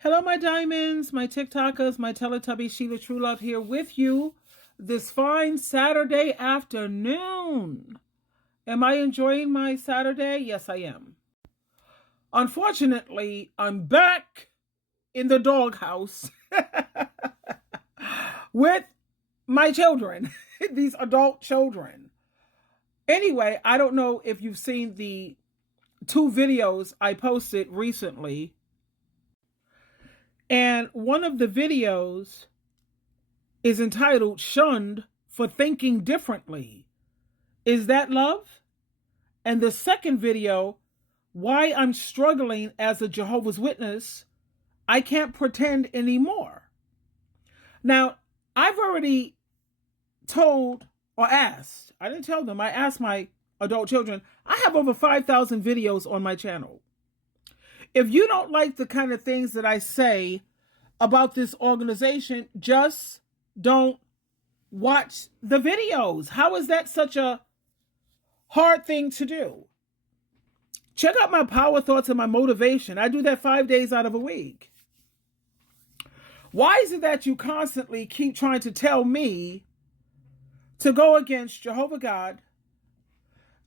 Hello, my diamonds, my TikTokers, my Teletubbies, SheilaTruelove here with you this fine Saturday afternoon. Am I enjoying my Saturday? Yes, I am. Unfortunately, I'm back in the doghouse with my children, these adult children. Anyway, I don't know if you've seen the 2 videos I posted recently. And one of the videos is entitled Shunned for Thinking Differently. Is that love? And the second video, Why I'm Struggling as a Jehovah's Witness, I Can't Pretend Anymore. Now, I've already told or asked, I didn't tell them, I asked my adult children, I have over 5,000 videos on my channel. If you don't like the kind of things that I say about this organization, just don't watch the videos. How is that such a hard thing to do? Check out my power thoughts and my motivation. I do that 5 days out of a week. Why is it that you constantly keep trying to tell me to go against Jehovah God,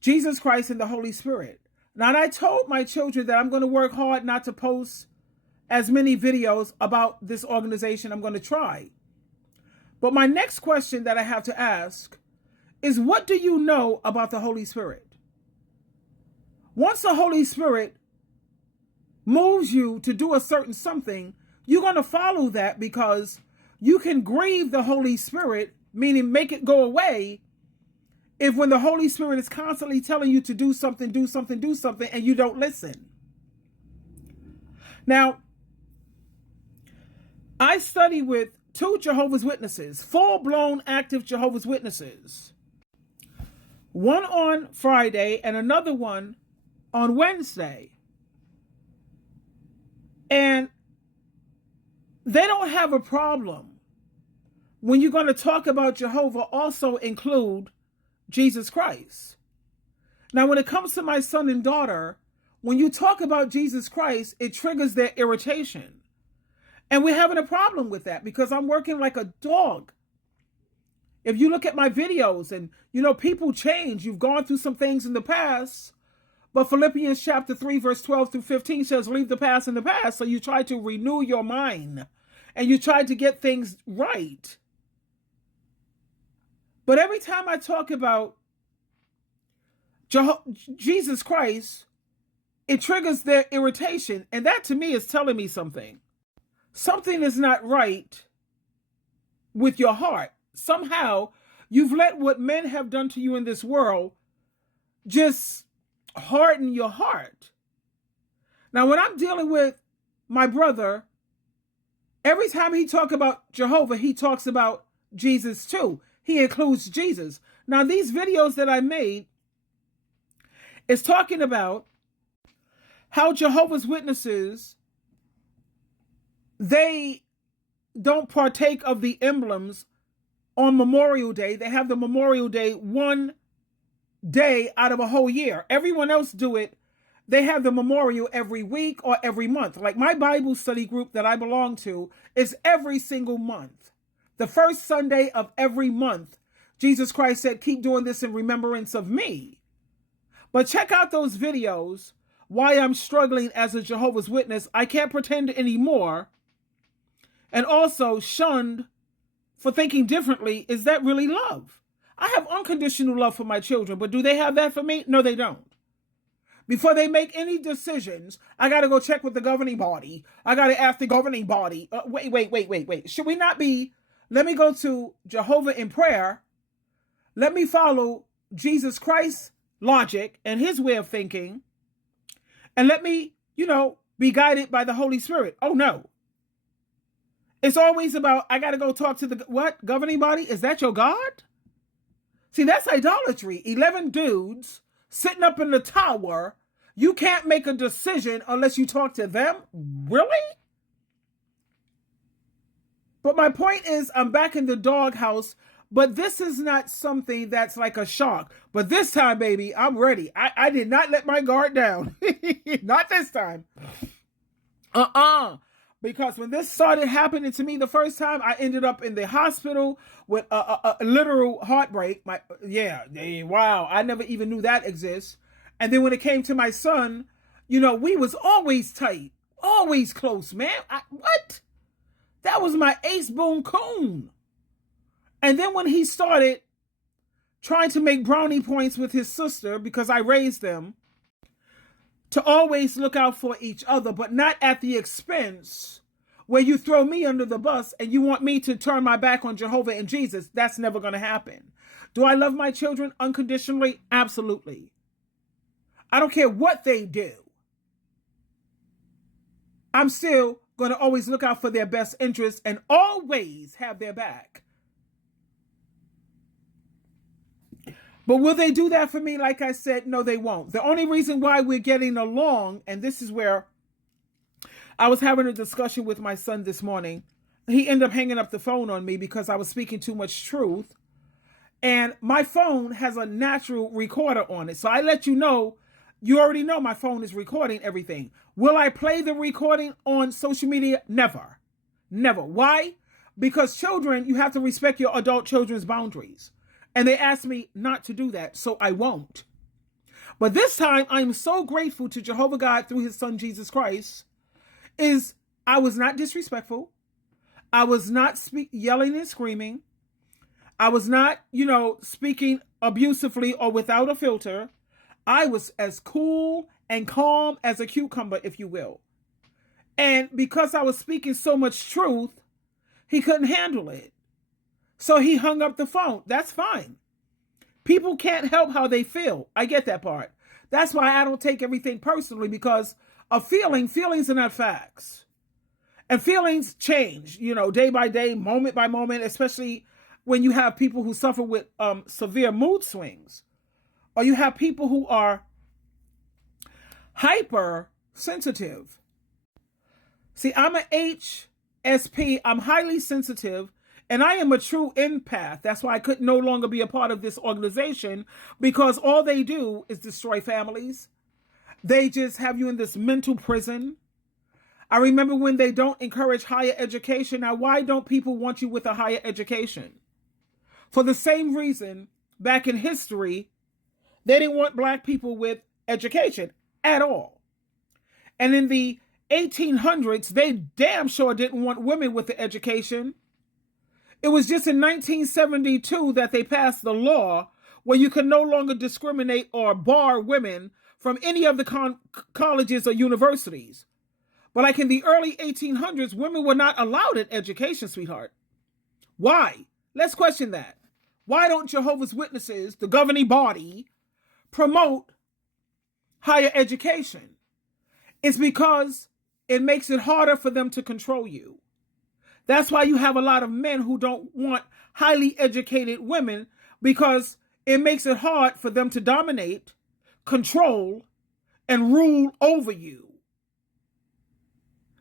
Jesus Christ, and the Holy Spirit? Now, I told my children that I'm going to work hard not to post as many videos about this organization. I'm going to try. But my next question that I have to ask is, what do you know about the Holy Spirit? Once the Holy Spirit moves you to do a certain something, you're going to follow that because you can grieve the Holy Spirit, meaning make it go away, if when the Holy Spirit is constantly telling you to do something, and you don't listen. Now, I study with 2 Jehovah's Witnesses, full-blown active Jehovah's Witnesses. One on Friday and another one on Wednesday. And they don't have a problem when you're going to talk about Jehovah also include Jesus Christ. Now, when it comes to my son and daughter, when you talk about Jesus Christ, it triggers their irritation. And we're having a problem with that because I'm working like a dog. If you look at my videos and, people change, you've gone through some things in the past, but Philippians chapter 3, verse 12 through 15 says, leave the past in the past. So you try to renew your mind and you try to get things right. But every time I talk about Jesus Christ, it triggers their irritation. And that to me is telling me something. Something is not right with your heart. Somehow you've let what men have done to you in this world just harden your heart. Now, when I'm dealing with my brother, every time he talks about Jehovah, he talks about Jesus too. He includes Jesus. Now, these videos that I made is talking about how Jehovah's Witnesses, they don't partake of the emblems on Memorial Day. They have the Memorial Day one day out of a whole year. Everyone else do it. They have the memorial every week or every month. Like my Bible study group that I belong to is every single month. The first Sunday of every month, Jesus Christ said, keep doing this in remembrance of me. But check out those videos, Why I'm Struggling as a Jehovah's Witness, I Can't Pretend Anymore, and also Shunned for Thinking Differently. Is that really love? I have unconditional love for my children, but do they have that for me? No, they don't. Before they make any decisions, I got to go check with the governing body. I got to ask the governing body. Wait. Should we not be, let me go to Jehovah in prayer. Let me follow Jesus Christ's logic and his way of thinking. And let me, be guided by the Holy Spirit. Oh, no. It's always about, I got to go talk to the, what? Governing body? Is that your God? See, that's idolatry. 11 dudes sitting up in the tower. You can't make a decision unless you talk to them? Really? But my point is, I'm back in the doghouse, but this is not something that's like a shock. But this time, baby, I'm ready. I did not let my guard down. Not this time. Because when this started happening to me the first time, I ended up in the hospital with a literal heartbreak. Wow, I never even knew that exists. And then when it came to my son, we was always tight, always close, man. What? That was my ace boon coon. And then when he started trying to make brownie points with his sister, because I raised them, to always look out for each other, but not at the expense where you throw me under the bus and you want me to turn my back on Jehovah and Jesus. That's never going to happen. Do I love my children unconditionally? Absolutely. I don't care what they do. I'm still going to always look out for their best interests and always have their back. But will they do that for me? Like I said, no, they won't. The only reason why we're getting along, and this is where I was having a discussion with my son this morning. He ended up hanging up the phone on me because I was speaking too much truth. And my phone has a natural recorder on it. So I let you know, you already know my phone is recording everything. Will I play the recording on social media? Never. Never. Why? Because children, you have to respect your adult children's boundaries. And they asked me not to do that, so I won't. But this time, I'm so grateful to Jehovah God through his son, Jesus Christ, I was not disrespectful. I was not yelling and screaming. I was not, speaking abusively or without a filter. I was as cool and calm as a cucumber, if you will. And because I was speaking so much truth, he couldn't handle it. So he hung up the phone. That's fine. People can't help how they feel. I get that part. That's why I don't take everything personally, because feelings are not facts. And feelings change, day by day, moment by moment, especially when you have people who suffer with severe mood swings, or you have people who are hypersensitive. See, I'm an HSP. I'm highly sensitive. And I am a true empath. That's why I could no longer be a part of this organization, because all they do is destroy families. They just have you in this mental prison. I remember when they don't encourage higher education. Now, why don't people want you with a higher education? For the same reason, back in history, they didn't want black people with education at all. And in the 1800s, they damn sure didn't want women with the education. It was just in 1972 that they passed the law where you can no longer discriminate or bar women from any of the colleges or universities. But like in the early 1800s, women were not allowed an education, sweetheart. Why? Let's question that. Why don't Jehovah's Witnesses, the governing body, promote higher education? It's because it makes it harder for them to control you. That's why you have a lot of men who don't want highly educated women, because it makes it hard for them to dominate, control, and rule over you.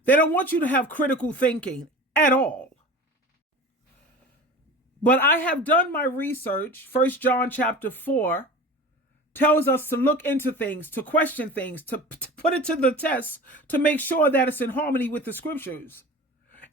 They don't want you to have critical thinking at all. But I have done my research. 1 John chapter 4 tells us to look into things, to question things, to put it to the test, to make sure that it's in harmony with the scriptures.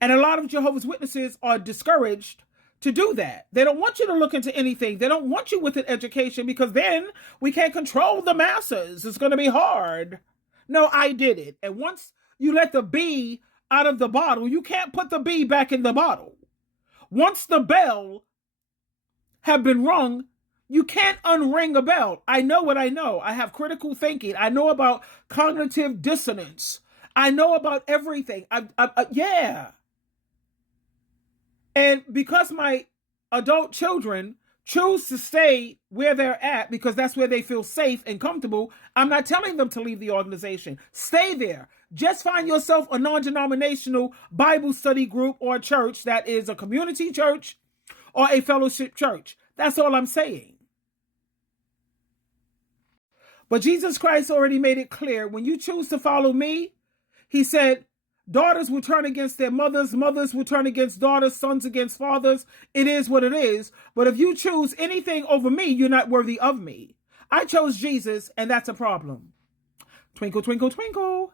And a lot of Jehovah's Witnesses are discouraged to do that. They don't want you to look into anything. They don't want you with an education, because then we can't control the masses. It's going to be hard. No, I did it. And once you let the bee out of the bottle, you can't put the bee back in the bottle. Once the bell have been rung, you can't unring a bell. I know what I know. I have critical thinking. I know about cognitive dissonance. I know about everything. Yeah. And because my adult children choose to stay where they're at, because that's where they feel safe and comfortable, I'm not telling them to leave the organization. Stay there. Just find yourself a non-denominational Bible study group or church that is a community church or a fellowship church. That's all I'm saying. But Jesus Christ already made it clear. When you choose to follow me, he said, daughters will turn against their mothers, mothers will turn against daughters, sons against fathers. It is what it is. But if you choose anything over me, you're not worthy of me. I chose Jesus, and that's a problem. Twinkle, twinkle, twinkle.